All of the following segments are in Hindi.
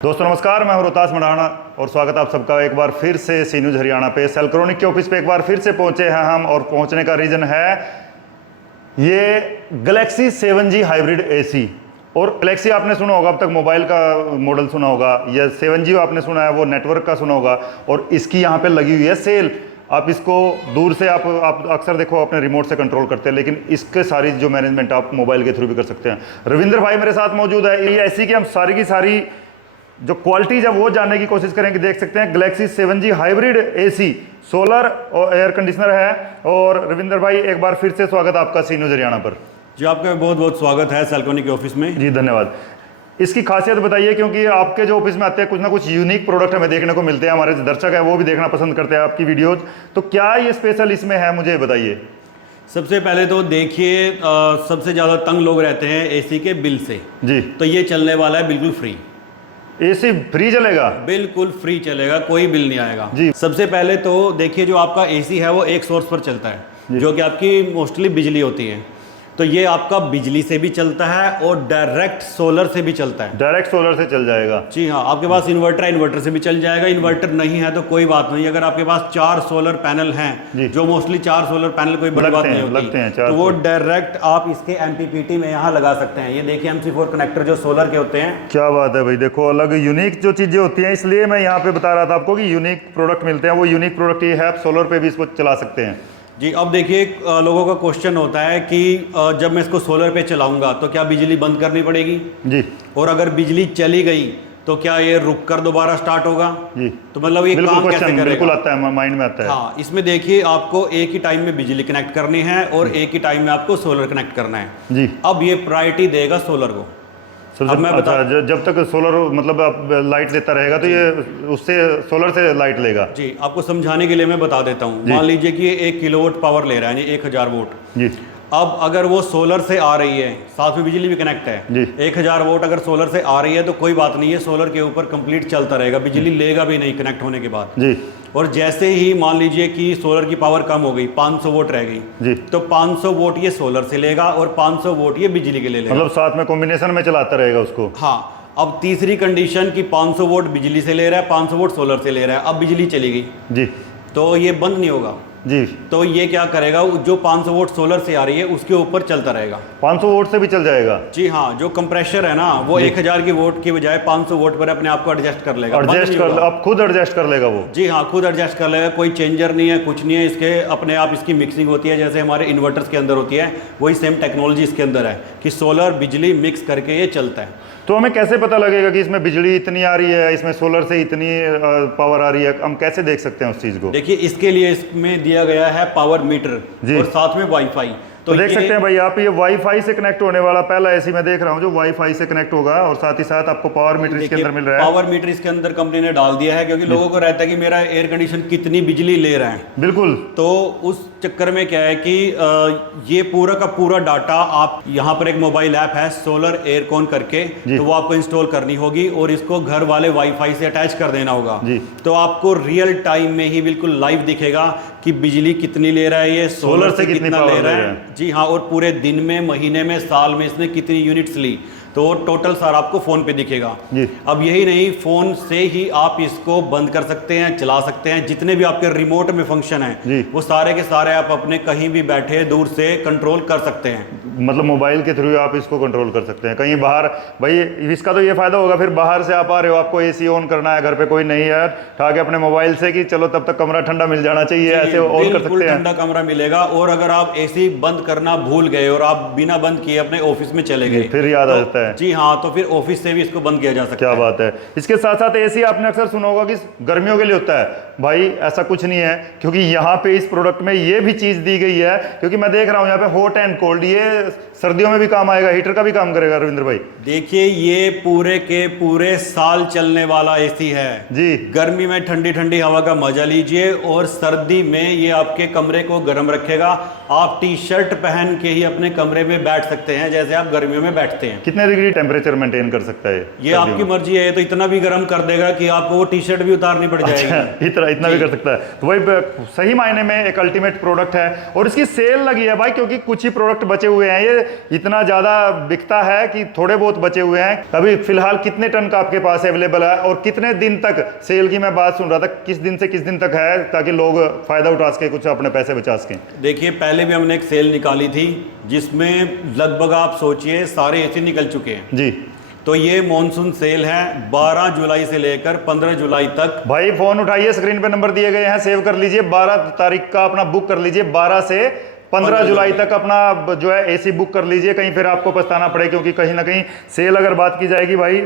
दोस्तों नमस्कार, मैं हूं रोहतास मढ़ाना और स्वागत आप सबका एक बार फिर से सी न्यूज़ हरियाणा पे सेल्क्रोनिक के ऑफिस पे एक बार फिर से पहुंचे हैं हम। और पहुंचने का रीज़न है ये गैलेक्सी 7G हाइब्रिड एसी। और गैलेक्सी आपने सुना होगा, अब तक मोबाइल का मॉडल सुना होगा, या 7G आपने सुना है वो नेटवर्क का सुना होगा। और इसकी यहाँ पे लगी हुई है सेल। आप इसको दूर से आप अक्सर देखो अपने रिमोट से कंट्रोल करते हैं, लेकिन इसके सारी जो मैनेजमेंट आप मोबाइल के थ्रू भी कर सकते हैं। रविंद्र भाई मेरे साथ मौजूद है। ये ऐसी कि हम सारी की सारी जो क्वालिटीज है वो जानने की कोशिश करेंगे। देख सकते हैं Galaxy 7G hybrid AC, solar और एयर कंडीशनर है। और रविंद्र भाई एक बार फिर से स्वागत आपका सी न्यूज़ हरियाणा पर। जी आपका बहुत बहुत स्वागत है सेल्क्रोनिक के ऑफिस में। जी धन्यवाद। इसकी खासियत बताइए, क्योंकि आपके जो ऑफिस में आते हैं कुछ ना कुछ यूनिक प्रोडक्ट हमें देखने को मिलते हैं, हमारे जो दर्शक है वो भी देखना पसंद करते हैं आपकी वीडियोज। तो क्या ये स्पेशल इसमें है, मुझे बताइए। सबसे पहले तो देखिए, सबसे ज़्यादा तंग लोग रहते हैं एसी के बिल से। जी, तो ये चलने वाला है बिल्कुल फ्री। एसी फ्री चलेगा? बिल्कुल फ्री चलेगा, कोई बिल नहीं आएगा जी। सबसे पहले तो देखिए, जो आपका एसी है वो एक सोर्स पर चलता है, जो कि आपकी मोस्टली बिजली होती है। तो ये आपका बिजली से भी चलता है और डायरेक्ट सोलर से भी चलता है। डायरेक्ट सोलर से चल जाएगा? जी हाँ, आपके पास इन्वर्टर है, इन्वर्टर से भी चल जाएगा। इन्वर्टर नहीं है तो कोई बात नहीं, अगर आपके पास 4 सोलर पैनल हैं, जो मोस्टली 4 सोलर पैनल कोई बड़ी बात नहीं होती, तो वो डायरेक्ट आप इसके एमपीपीटी में यहाँ लगा सकते हैं। ये देखिए MC4 कनेक्टर जो सोलर के होते हैं। क्या बात है भाई, देखो अलग यूनिक जो चीज़ें होती हैं, इसलिए मैं यहाँ पे बता रहा था आपको कि यूनिक प्रोडक्ट मिलते हैं। वो यूनिक प्रोडक्ट ये है, आप सोलर पे भी इसको चला सकते हैं। जी, अब देखिए, लोगों का क्वेश्चन होता है कि जब मैं इसको सोलर पे चलाऊंगा तो क्या बिजली बंद करनी पड़ेगी? जी। और अगर बिजली चली गई तो क्या ये रुक कर दोबारा स्टार्ट होगा? जी। तो मतलब ये काम कैसे करेगा? बिल्कुल आता है, माइंड में आता है। हाँ, इसमें देखिए आपको एक ही टाइम में बिजली कनेक्ट करनी है और एक ही टाइम में आपको सोलर कनेक्ट करना है। जी। अब ये प्रायोरिटी देगा सोलर को। अब मैं जब तक सोलर मतलब आप लाइट देता रहेगा तो ये उससे सोलर से लाइट लेगा। जी, आपको समझाने के लिए मैं बता देता हूँ। मान लीजिए कि ये 1 किलोवाट पावर ले रहा है, यानी 1000 वोट। जी। अब अगर वो सोलर से आ रही है, साथ में बिजली भी कनेक्ट है जी। 1000 वोट अगर सोलर से आ रही है तो कोई बात नहीं है, सोलर के ऊपर कंप्लीट चलता रहेगा, बिजली लेगा भी नहीं कनेक्ट होने के बाद। जी। और जैसे ही मान लीजिए कि सोलर की पावर कम हो गई, 500 वोट रह गई, जी, तो 500 वोट ये सोलर से लेगा और 500 वोट ये बिजली के ले लेगा। मतलब साथ में कॉम्बिनेशन में चलाता रहेगा उसको। हाँ, अब तीसरी कंडीशन की 500 वोट बिजली से ले रहा है, 500 वोट सोलर से ले रहा है। अब बिजली चली गई जी, तो ये बंद नहीं होगा। जी। तो ये क्या करेगा, जो 500 वोट सोलर से आ रही है उसके ऊपर चलता रहेगा। 500 वोट से भी चल जाएगा? जी हाँ, जो कंप्रेशर है ना वो 1000 की वोट की बजाय 500 वोट पर अपने आप को एडजस्ट कर लेगा। अब खुद एडजस्ट कर लेगा वो? जी हाँ, खुद एडजस्ट कर लेगा। कोई चेंजर नहीं है, कुछ नहीं है, इसके अपने आप इसकी मिक्सिंग होती है, जैसे हमारे इन्वर्टर्स के अंदर होती है, वही सेम टेक्नोलॉजी इसके अंदर है कि सोलर बिजली मिक्स करके ये चलता है। तो हमें कैसे पता लगेगा कि इसमें बिजली इतनी आ रही है, इसमें सोलर से इतनी पावर आ रही है? हम कैसे देख सकते हैं उस चीज़ को? देखिए, इसके लिए इसमें दिया गया है पावर मीटर और साथ में वाईफाई। तो देख सकते हैं भाई आप, ये वाईफाई से कनेक्ट होने वाला पहला एसी मैं देख रहा हूँ जो वाईफाई से कनेक्ट होगा, और साथ ही साथ आपको पावर मीटर इसके अंदर मिल रहा है। पावर मीटर इसके अंदर कंपनी ने डाल दिया है, क्योंकि लोगों को रहता है कि मेरा एयर कंडीशन कितनी बिजली ले रहा है। बिल्कुल। तो उस चक्कर में क्या है कि ये पूरा का पूरा डाटा, आप यहाँ पर एक मोबाइल ऐप है सोलर एयरकॉन करके, तो वो आपको इंस्टॉल करनी होगी और इसको घर वाले वाईफाई से अटैच कर देना होगा। तो आपको रियल टाइम में ही बिल्कुल लाइव दिखेगा कि बिजली कितनी ले रहा है, ये सोलर से कितना ले रहा है। जी हाँ, और पूरे दिन में, महीने में, साल में इसने कितनी यूनिट्स ली, तो टोटल सारा आपको फोन पे दिखेगा। अब यही नहीं, फोन से ही आप इसको बंद कर सकते हैं, चला सकते हैं। जितने भी आपके रिमोट में फंक्शन हैं वो सारे के सारे आप अपने कहीं भी बैठे दूर से कंट्रोल कर सकते हैं। मतलब मोबाइल के थ्रू आप इसको कंट्रोल कर सकते हैं कहीं बाहर। भाई इसका तो ये फायदा होगा, फिर बाहर से आप आ रहे हो, आपको एसी ऑन करना है, घर पे कोई नहीं है, ठाके अपने मोबाइल से कि चलो तब तक कमरा ठंडा मिल जाना चाहिए, ऐसे ऑन कर सकते हैं, ठंडा कमरा मिलेगा। और अगर आप एसी बंद करना भूल गए और आप बिना बंद किए अपने ऑफिस में चले गए, फिर याद आ जाता है। जी हाँ, तो फिर ऑफिस से भी इसको बंद किया जा सकता है। क्या बात है। इसके साथ साथ एसी आपने अक्सर सुना होगा कि गर्मियों के लिए होता है, भाई ऐसा कुछ नहीं है, क्योंकि यहाँ पे इस प्रोडक्ट में ये भी चीज दी गई है, क्योंकि मैं देख रहा हूँ यहाँ पे हॉट एंड कोल्ड, ये सर्दियों में भी काम आएगा, हीटर का भी काम करेगा रविंद्र भाई। देखिए, ये पूरे के पूरे साल चलने वाला एसी है जी। गर्मी में ठंडी ठंडी हवा का मजा लीजिए और सर्दी में ये आपके कमरे को गर्म रखेगा। आप टी शर्ट पहन के ही अपने कमरे में बैठ सकते हैं जैसे आप गर्मियों में बैठते हैं। कितने डिग्री टेम्परेचर मेंटेन कर सकता है ये आपकी मर्जी है, तो इतना भी गर्म कर देगा कि आपको वो टी शर्ट भी उतारनी पड़ जाएगी। इतना भी कर सकता है। तो वही सही मायने में एक अल्टीमेट प्रोडक्ट है और इसकी सेल लगी है भाई, क्योंकि कुछ ही प्रोडक्ट बचे हुए हैं। ये इतना ज़्यादा बिकता है कि थोड़े बहुत बचे हुए हैं। अभी फिलहाल कितने टन का आपके पास अवेलेबल है और कितने दिन तक सेल की मैं बात सुन रहा था, किस दिन से किस दिन तक है, ताकि लोग फायदा उठा सके, कुछ अपने पैसे बचा सकें? देखिए, पहले भी हमने एक सेल निकाली थी जिसमें लगभग आप सोचिए सारे एसी निकल चुके हैं जी। तो ये मॉनसून सेल है 12 जुलाई से लेकर 15 जुलाई तक। भाई फोन उठाइए, स्क्रीन पे नंबर दिए गए हैं, सेव कर लीजिए। 12 तारीख का अपना बुक कर लीजिए, 12 से 15 जुलाई तक अपना जो है एसी बुक कर लीजिए। कहीं फिर आपको पछताना पड़े, क्योंकि कहीं ना कहीं सेल अगर बात की जाएगी भाई,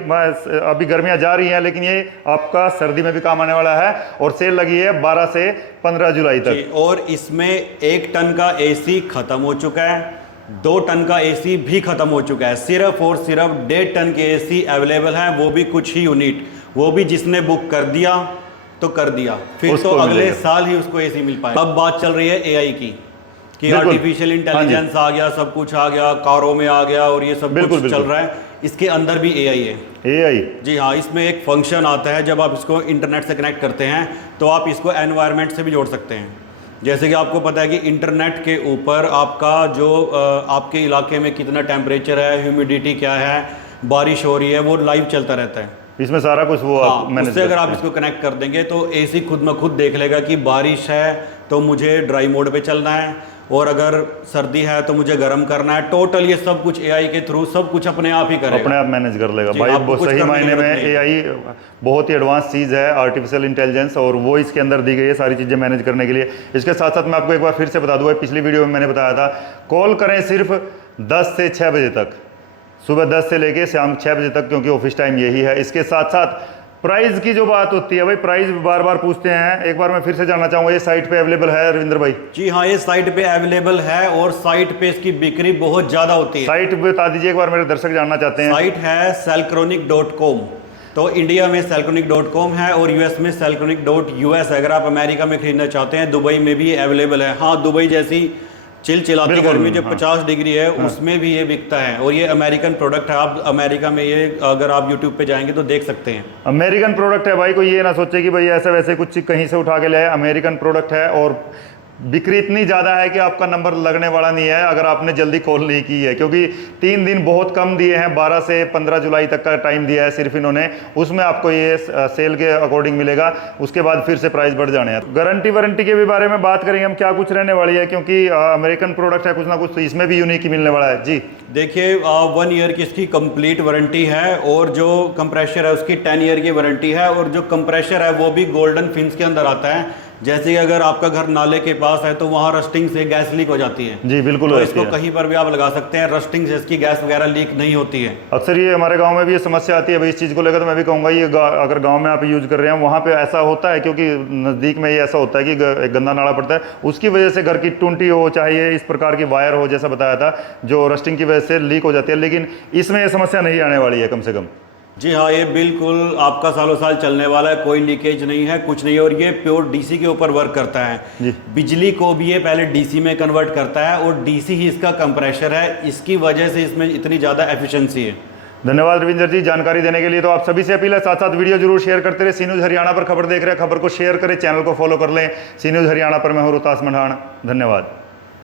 अभी गर्मियां जा रही हैं लेकिन ये आपका सर्दी में भी काम आने वाला है और सेल लगी है 12 से 15 जुलाई तक। और इसमें 1 टन का एसी खत्म हो चुका है, 2 टन का एसी भी खत्म हो चुका है। सिर्फ और सिर्फ 1.5 टन के एसी अवेलेबल हैं, वो भी कुछ ही यूनिट। वो भी जिसने बुक कर दिया तो कर दिया, फिर तो अगले साल ही उसको एसी मिल पाए। अब बात चल रही है एआई की, कि आर्टिफिशियल इंटेलिजेंस आ गया, सब कुछ आ गया, कारों में आ गया और ये सब कुछ चल रहा है। इसके अंदर भी एआई है। एआई, जी हाँ, इसमें एक फंक्शन आता है, जब आप इसको इंटरनेट से कनेक्ट करते हैं तो आप इसको एनवायरनमेंट से भी जोड़ सकते हैं। जैसे कि आपको पता है कि इंटरनेट के ऊपर आपका जो आपके इलाके में कितना टेम्परेचर है, ह्यूमिडिटी क्या है, बारिश हो रही है, वो लाइव चलता रहता है। इसमें सारा कुछ वो उससे अगर आप इसको कनेक्ट कर देंगे तो एसी खुद में खुद देख लेगा कि बारिश है तो मुझे ड्राई मोड पे चलना है, और अगर सर्दी है तो मुझे गर्म करना है। टोटल ये सब कुछ एआई के थ्रू सब कुछ अपने आप ही करेगा, अपने आप मैनेज कर लेगा भाई। बहुत सही मायने में एआई बहुत ही एडवांस चीज़ है, आर्टिफिशियल इंटेलिजेंस, और वो इसके अंदर दी गई है सारी चीज़ें मैनेज करने के लिए। इसके साथ साथ मैं आपको एक बार फिर से बता दूँ, पिछली वीडियो में मैंने बताया था, कॉल करें सिर्फ 10 से 6 बजे तक, सुबह 10 से लेके शाम 6 बजे तक, क्योंकि ऑफिस टाइम यही है। इसके साथ साथ प्राइस की जो बात होती है भाई, प्राइस बार बार पूछते हैं, एक बार मैं फिर से जानना चाहूँगा, ये साइट पे अवेलेबल है रविंद्र भाई? जी हाँ, ये साइट पे अवेलेबल है और साइट पे इसकी बिक्री बहुत ज़्यादा होती है। साइट बता दीजिए एक बार, मेरे दर्शक जानना चाहते हैं। साइट है selcronic.com। तो इंडिया में selcronic.com है और यूएस में selcronic.us है। अगर आप अमेरिका में खरीदना चाहते हैं, दुबई में भी अवेलेबल है। हाँ, दुबई जैसी चिलचिलाती गर्मी जो 50 डिग्री है, उसमें भी ये बिकता है और ये अमेरिकन प्रोडक्ट है। आप अमेरिका में ये अगर आप यूट्यूब पे जाएंगे तो देख सकते हैं। अमेरिकन प्रोडक्ट है भाई, कोई ये ना सोचे कि भाई ऐसे वैसे कुछ कहीं से उठा के ले आए। अमेरिकन प्रोडक्ट है और बिक्री इतनी ज़्यादा है कि आपका नंबर लगने वाला नहीं है अगर आपने जल्दी कॉल नहीं की है, क्योंकि 3 दिन बहुत कम दिए हैं, 12 से 15 जुलाई तक का टाइम दिया है सिर्फ इन्होंने। उसमें आपको ये सेल के अकॉर्डिंग मिलेगा, उसके बाद फिर से प्राइस बढ़ जाने हैं। गारंटी वारंटी के भी बारे में बात करेंगे हम, क्या कुछ रहने वाली है, क्योंकि अमेरिकन प्रोडक्ट है, कुछ ना कुछ तो इसमें भी यूनिक ही मिलने वाला है। जी देखिए, 1 ईयर की इसकी कंप्लीट वारंटी है और जो कंप्रेशर है उसकी 10 ईयर की वारंटी है, और जो कंप्रेशर है वो भी गोल्डन फिन्स के अंदर आता है। जैसे कि अगर आपका घर नाले के पास है तो वहाँ रस्टिंग से गैस लीक हो जाती है। जी बिल्कुल, तो इसको कहीं पर भी आप लगा सकते हैं, रस्टिंग से इसकी गैस वगैरह लीक नहीं होती है। अक्सर ये हमारे गांव में भी ये समस्या आती है भाई, इस चीज़ को लेकर तो मैं भी कहूँगा ये अगर गांव में आप यूज़ कर रहे हैं वहाँ पे ऐसा होता है, क्योंकि नज़दीक में ये ऐसा होता है कि एक गंदा नाला पड़ता है, उसकी वजह से घर की टूंटी हो, चाहे ये इस प्रकार की वायर हो, जैसा बताया था, जो रस्टिंग की वजह से लीक हो जाती है। लेकिन इसमें ये समस्या नहीं आने वाली है कम से कम। जी हाँ, ये बिल्कुल आपका सालों साल चलने वाला है, कोई लीकेज नहीं है, कुछ नहीं है, और ये प्योर डीसी के ऊपर वर्क करता है जी। बिजली को भी ये पहले डीसी में कन्वर्ट करता है और डीसी ही इसका कंप्रेशर है, इसकी वजह से इसमें इतनी ज़्यादा एफिशिएंसी है। धन्यवाद रविंदर जी जानकारी देने के लिए। तो आप सभी से अपील है, साथ साथ वीडियो जरूर शेयर करते रहे। सी न्यूज़ हरियाणा पर खबर देख रहे हैं, खबर को शेयर करें, चैनल को फॉलो कर लें। सी न्यूज़ हरियाणा पर मैं हूं रोहतास मढ़ाण। धन्यवाद।